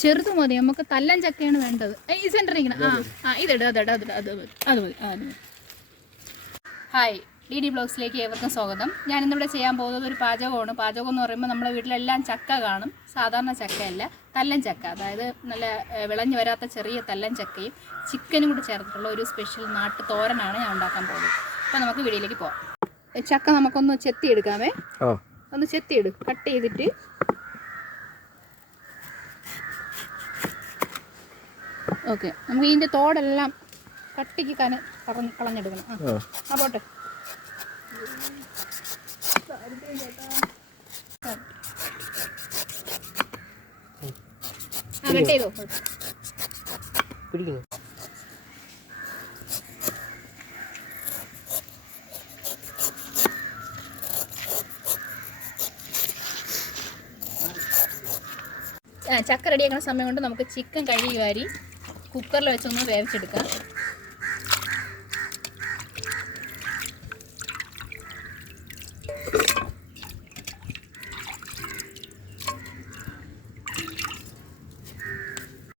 ചെറുത് മതി, നമുക്ക് തല്ലൻ ചക്കയാണ് വേണ്ടത്. ഈ സെൻറ്ററിൽ ഇങ്ങനെ ഇതിട് അത് മതി. ഹായ്, DDVLOGSിലേക്ക് ഏവർക്കും സ്വാഗതം. ഞാൻ ഇന്നിവിടെ ചെയ്യാൻ പോകുന്നത് ഒരു പാചകമാണ്. പാചകം എന്ന് പറയുമ്പോൾ നമ്മുടെ വീട്ടിലെല്ലാം ചക്ക കാണും. സാധാരണ ചക്കയല്ല, തല്ലൻ ചക്ക. അതായത് നല്ല വിളഞ്ഞു വരാത്ത ചെറിയ തല്ലൻ ചക്കയും ചിക്കനും കൂടി ചേർത്തിട്ടുള്ള ഒരു സ്പെഷ്യൽ നാട്ടു തോരനാണ് ഞാൻ ഉണ്ടാക്കാൻ പോകുന്നത്. അപ്പോൾ നമുക്ക് വീഡിയോയിലേക്ക് പോകാം. ചക്ക നമുക്കൊന്ന് ചെത്തിയെടുക്കാമേ. ഒന്ന് ചെത്തിയെടുക്കും, കട്ട് ചെയ്തിട്ട് ഓക്കെ. നമുക്ക് ഇതിൻ്റെ തോടെല്ലാം കട്ടിക്ക് കളഞ്ഞെടുക്കണം. പോട്ടെ. കട്ട് ചെയ്തോ. ചക്ക റെഡിയാക്കുന്ന സമയം കൊണ്ട് നമുക്ക് ചിക്കൻ കഴുകി വാരി കുക്കറിൽ വെച്ചൊന്ന് വേവിച്ചെടുക്കാം.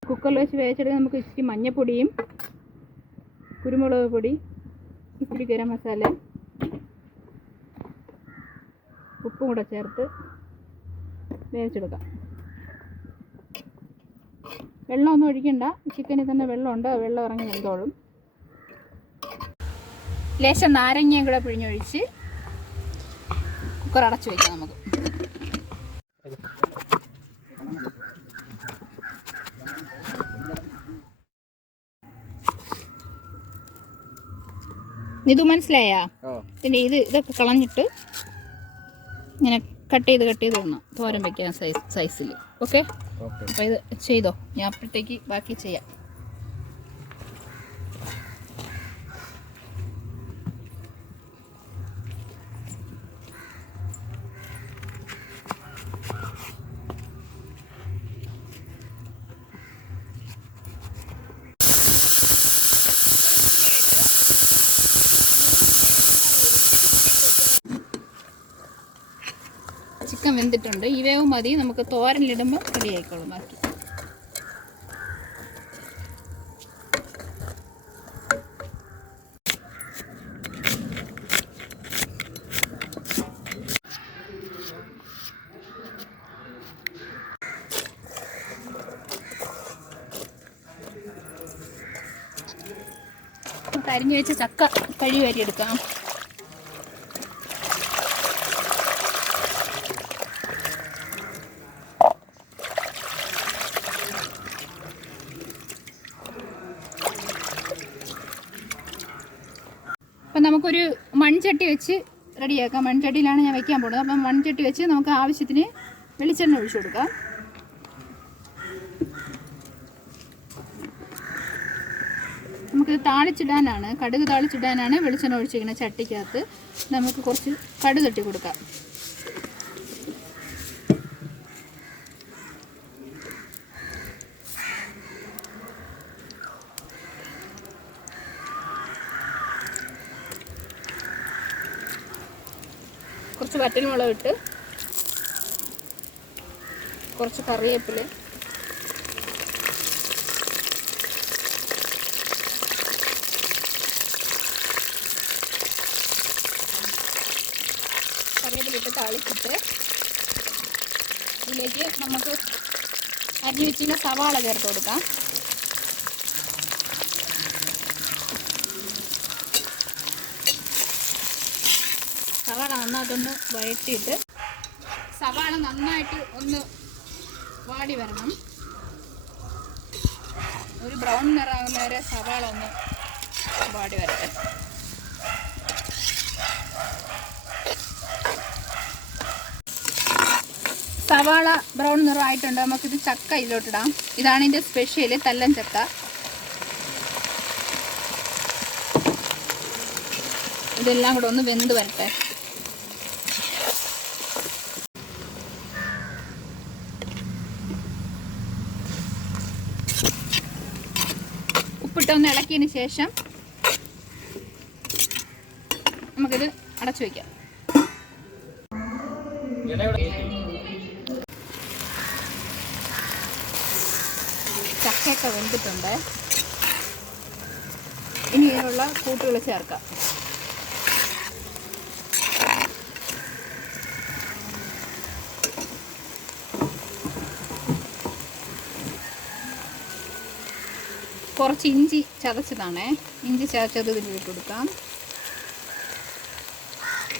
കുക്കറിൽ വെച്ച് വേവിച്ചെടുക്കാൻ നമുക്ക് ഇച്ചിരി മഞ്ഞൾപ്പൊടിയും കുരുമുളക് പൊടി, ഇച്ചിരി ഗരം മസാല, ഉപ്പും കൂടെ ചേർത്ത് വേവിച്ചെടുക്കാം. വെള്ളമൊന്നും ഒഴിക്കണ്ട, ചിക്കനിൽ തന്നെ വെള്ളമുണ്ട്, വെള്ളം ഇറങ്ങി വെന്തോളും. ലേശം നാരങ്ങയും കൂടെ പിഴിഞ്ഞൊഴിച്ച് കുക്കർ അടച്ചു വയ്ക്കാം നമുക്ക്. ഇത് മനസ്സിലായാ? പിന്നെ ഇതൊക്കെ കളഞ്ഞിട്ട് ഇങ്ങനെ കട്ട് ചെയ്ത് തരണം, തോരൻ വെക്കാൻ സൈസിൽ. ഓക്കെ, അപ്പോൾ ഇത് ചെയ്തോ, ഞാൻ അപ്പോഴത്തേക്ക് ബാക്കി ചെയ്യാം. ചിക്കൻ വെന്തിട്ടുണ്ട്. ഈ വേവ് മതി, നമുക്ക് തോരനിലിടുമ്പോൾ റെഡി ആയിക്കോളും ബാക്കി. അരിഞ്ഞു വെച്ച ചക്ക കഴുകി വരിയെടുക്കാം. അപ്പം നമുക്കൊരു മൺചട്ടി വെച്ച് റെഡിയാക്കാം. മൺചട്ടിയിലാണ് ഞാൻ വെക്കാൻ പോകുന്നത്. അപ്പം മൺചട്ടി വെച്ച് നമുക്ക് ആവശ്യത്തിന് വെളിച്ചെണ്ണ ഒഴിച്ചു കൊടുക്കാം. നമുക്കിത് താളിച്ചിടാനാണ്, കടുക് താളിച്ചിടാനാണ് വെളിച്ചെണ്ണ ഒഴിച്ചിരിക്കുന്നത് ചട്ടിക്കകത്ത്. നമുക്ക് കുറച്ച് കടുക് തട്ടി കൊടുക്കാം. കുറച്ച് വറ്റൽമുളക് ഇട്ട്, കുറച്ച് കറിവേപ്പില, കറിവേപ്പിലിട്ട് താളിച്ചിട്ട് ഇതിലേക്ക് നമുക്ക് അരിഞ്ഞു വെച്ചിരുന്ന സവാള ചേർത്ത് കൊടുക്കാം. സവാള നന്നായിട്ടൊന്ന് വഴറ്റിയിട്ട്, സവാള നന്നായിട്ട് ഒന്ന് വാടി വരണം. ഒരു ബ്രൗൺ നിറാകുന്ന വരെ സവാള ഒന്ന് വാടി വരട്ടെ. സവാള ബ്രൗൺ നിറമായിട്ടുണ്ട്. നമുക്കിത് ചക്ക ഇതിലോട്ടിടാം. ഇതാണ് ഇതിൻ്റെ സ്പെഷ്യൽ, തല്ലൻ ചക്ക. ഇതെല്ലാം കൂടെ ഒന്ന് വെന്ത് വരട്ടെ. ഉപ്പിട്ടൊന്ന് ഇളക്കിയതിന് ശേഷം നമുക്കിത് അടച്ചു വയ്ക്കാം. ചക്കയൊക്കെ വെന്തിട്ടുണ്ട്. ഇനി ഇതിനുള്ള കൂട്ടുകൾ ചേർക്കാം. കുറച്ച് ഇഞ്ചി ചതച്ചതാണേ, ഇഞ്ചി ചതച്ചത് ഇതിൽ ഇട്ട് കൊടുക്കാം.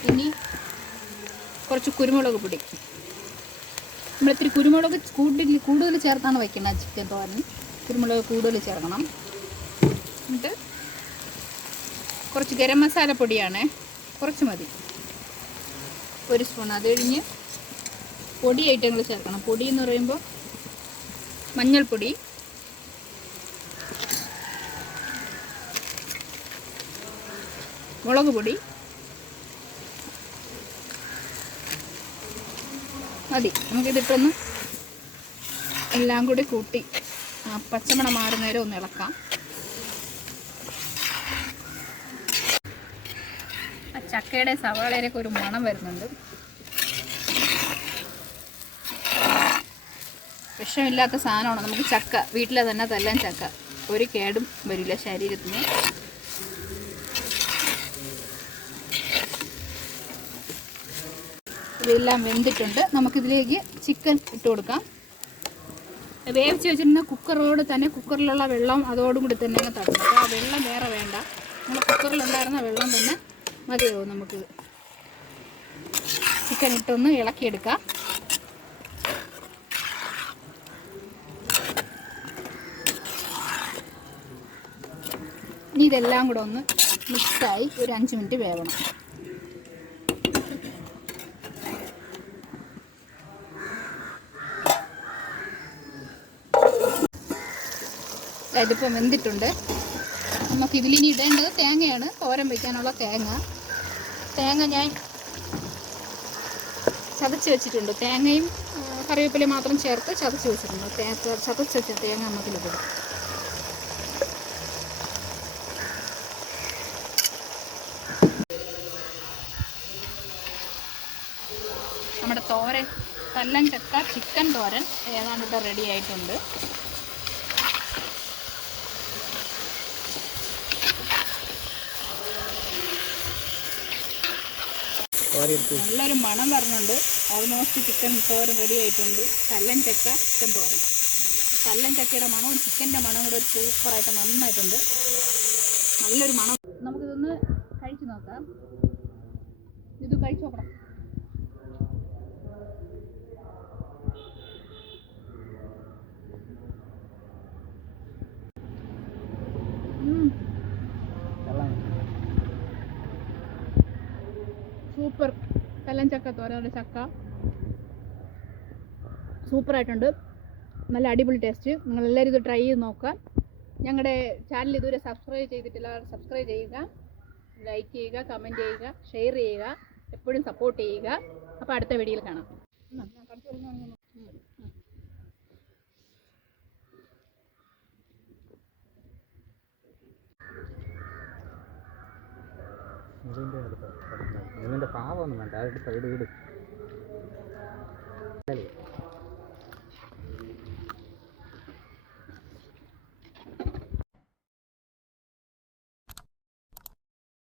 ഇനി കുറച്ച് കുരുമുളക് പൊടി. നമ്മളിത്തിരി കുരുമുളക് കൂടുതൽ ചേർത്താണ് വയ്ക്കുന്നത് ചിക്കൻ തോരൻ. കുരുമുളക് കൂടുതൽ ചേർക്കണം. എന്നിട്ട് കുറച്ച് ഗരം മസാല പൊടിയാണേ, കുറച്ച് മതി, 1 സ്പൂൺ. അത് കഴിഞ്ഞ് പൊടി ഐറ്റങ്ങൾ ചേർക്കണം. പൊടി എന്ന് പറയുമ്പോൾ മഞ്ഞൾപ്പൊടി, മുളക് പൊടി മതി. നമുക്കിതിട്ടൊന്ന് എല്ലാം കൂടി കൂട്ടി പച്ചമണം മാറുന്നേരം ഒന്ന് ഇളക്കാം. ചക്കയുടെ സവാളയിലൊക്കെ ഒരു മണം വരുന്നുണ്ട്. വിഷമില്ലാത്ത സാധനമാണ് നമുക്ക് ചക്ക. വീട്ടിലെ തന്നെ തല്ലാൻ ചക്ക, ഒരു കേടും വരില്ല ശരീരത്തിന്. ഇതെല്ലാം വെന്തിട്ടുണ്ട്. നമുക്കിതിലേക്ക് ചിക്കൻ ഇട്ട് കൊടുക്കാം. വേവിച്ച് വെച്ചിരുന്ന കുക്കറോട് തന്നെ, കുക്കറിലുള്ള വെള്ളം അതോടുകൂടി തന്നെ തടണം. അപ്പോൾ ആ വെള്ളം വേറെ വേണ്ട, നമ്മൾ കുക്കറിലുണ്ടായിരുന്ന വെള്ളം തന്നെ മതിയാവും. നമുക്ക് ചിക്കൻ ഇട്ടൊന്ന് ഇളക്കിയെടുക്കാം. ഇനി ഇതെല്ലാം കൂടെ ഒന്ന് മിക്സായി ഒരു 5 മിനിറ്റ് വേവണം. ഇതിപ്പോൾ വെന്തിട്ടുണ്ട്. നമുക്ക് ഇതിലിനി ഇടേണ്ടത് തേങ്ങയാണ്, തോരൻ വയ്ക്കാനുള്ള തേങ്ങ ഞാൻ ചതച്ച് വെച്ചിട്ടുണ്ട്. തേങ്ങയും കറിവേപ്പിലയും മാത്രം ചേർത്ത് ചതച്ച് വെച്ചിട്ടുണ്ട്. ചതച്ച് വെച്ച തേങ്ങ നമുക്കിലിടും. നമ്മുടെ തോരൻ, തല്ലൻ ചക്ക ചിക്കൻ തോരൻ ഏതാണ്ട് ഇവിടെ റെഡി ആയിട്ടുണ്ട്. നല്ലൊരു മണം പറഞ്ഞുണ്ട്. ഓൾമോസ്റ്റ് ചിക്കൻ തോരൻ റെഡി ആയിട്ടുണ്ട്. തല്ലൻ ചക്ക ചിക്കൻ തോരൻ. തല്ലൻ ചക്കയുടെ മണവും ചിക്കൻ്റെ മണവും കൂടെ ഒരു സൂപ്പറായിട്ട് നന്നായിട്ടുണ്ട്. നല്ലൊരു മണം. നമുക്കിതൊന്ന് കഴിച്ചു നോക്കാം. ഇത് കഴിച്ചു നോക്കണം. സൂപ്പർ തല്ലൻ ചക്ക തോരൻ. ചക്ക സൂപ്പറായിട്ടുണ്ട്. നല്ല അടിപൊളി ടേസ്റ്റ്. നിങ്ങളെല്ലാവരും ഇത് ട്രൈ ചെയ്ത് നോക്കുക. ഞങ്ങളുടെ ചാനൽ ഇതുവരെ സബ്സ്ക്രൈബ് ചെയ്തിട്ടില്ല, സബ്സ്ക്രൈബ് ചെയ്യുക, ലൈക്ക് ചെയ്യുക, കമൻറ്റ് ചെയ്യുക, ഷെയർ ചെയ്യുക, എപ്പോഴും സപ്പോർട്ട് ചെയ്യുക. അപ്പോൾ അടുത്ത വീഡിയോയിൽ കാണാം. ഇതിൻ്റെ പാവമൊന്നും വേണ്ട, അതെടുത്ത് ഇട്.